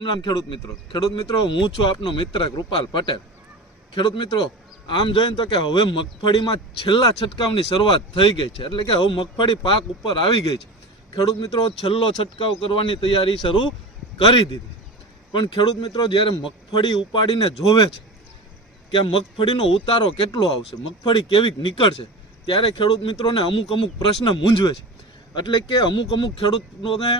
નામ ખેડૂત મિત્રો હું છું આપનો મિત્ર કૃપાલ પટેલ। ખેડૂત મિત્રો આમ જોઈને તો કે હવે મગફળીમાં છેલ્લા છટકાવની શરૂઆત થઈ ગઈ છે, એટલે કે હવે મગફળી પાક ઉપર આવી ગઈ છે। ખેડૂત મિત્રો છેલ્લો છટકાવ કરવાની તૈયારી શરૂ કરી દીધી, પણ ખેડૂત મિત્રો જ્યારે મગફળી ઉપાડીને જોવે છે કે મગફળીનો ઉતારો કેટલો આવશે, મગફળી કેવી નીકળશે, ત્યારે ખેડૂત મિત્રોને અમુક પ્રશ્ન મૂંઝવે છે। એટલે કે અમુક ખેડૂતોને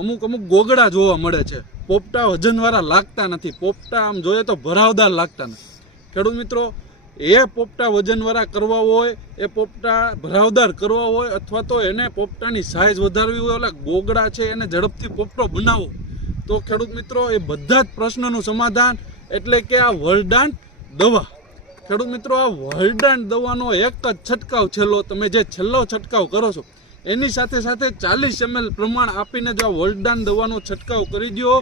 અમુક ગોગડા જોવા મળે છે, પોપટા વજનવાળા લાગતા નથી, પોપટા આમ જોઈએ તો ભરાવદાર લાગતા નથી। ખેડૂત મિત્રો એ પોપટા વજનવાળા કરવા હોય, એ પોપટા ભરાવદાર કરવા હોય, અથવા તો એને પોપટાની સાઇઝ વધારવી હોય, ઓલા ગોગડા છે એને ઝડપથી પોપટો બનાવવો, તો ખેડૂત મિત્રો એ બધા જ પ્રશ્નનું સમાધાન એટલે કે આ વર્લ્ડાન્ટ દવા। ખેડૂત મિત્રો આ વર્લ્ડાન્ટ દવાનો એક જ છંટકાવ તમે જે છેલ્લો છંટકાવ કરો છો એની સાથે 40 ml પ્રમાણ આપીને જો આ વર્લ્ડાન્ટ દવાનો છંટકાવ કરી દો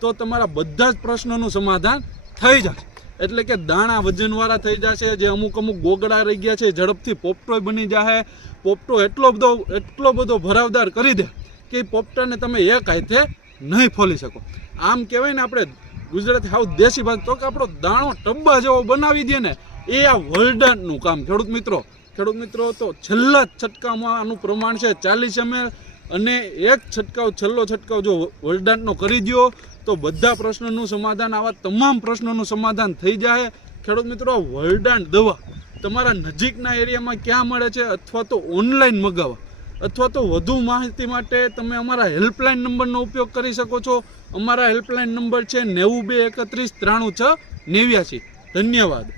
તો તમારા બધા જ પ્રશ્નોનું સમાધાન થઈ જશે। એટલે કે દાણા વજનવાળા થઈ જશે, જે અમુક ગોગડા રહી ગયા છે ઝડપથી પોપટો બની જશે, પોપટો એટલો બધો ભરાવદાર કરી દે કે એ પોપટાને તમે એક હાથે નહીં ફોલી શકો। આમ કહેવાય ને આપણે ગુજરાતી હાવ દેશી ભાષા તો કે આપણો દાણો ટબ્બા જેવો બનાવી દે ને, એ આ વર્લ્ડાન્ટનું કામ। ખેડૂત મિત્રો તો છેલ્લા છંટકાવમાં આનું પ્રમાણ છે 40 ml, અને એક છેલ્લો છંટકાવ જો વર્લ્ડાન્ટનો કરી દો તો બધા પ્રશ્નોનું સમાધાન, આવા તમામ પ્રશ્નોનું સમાધાન થઈ જાય। ખેડૂત મિત્રો આ વર્લ્ડાન્ટ દવા તમારા નજીકના એરિયામાં ક્યાં મળે છે, અથવા તો ઓનલાઈન મગાવવા, અથવા તો વધુ માહિતી માટે તમે અમારા હેલ્પલાઇન નંબરનો ઉપયોગ કરી શકો છો। અમારા હેલ્પલાઇન નંબર છે 92 31 93 6 89। ધન્યવાદ।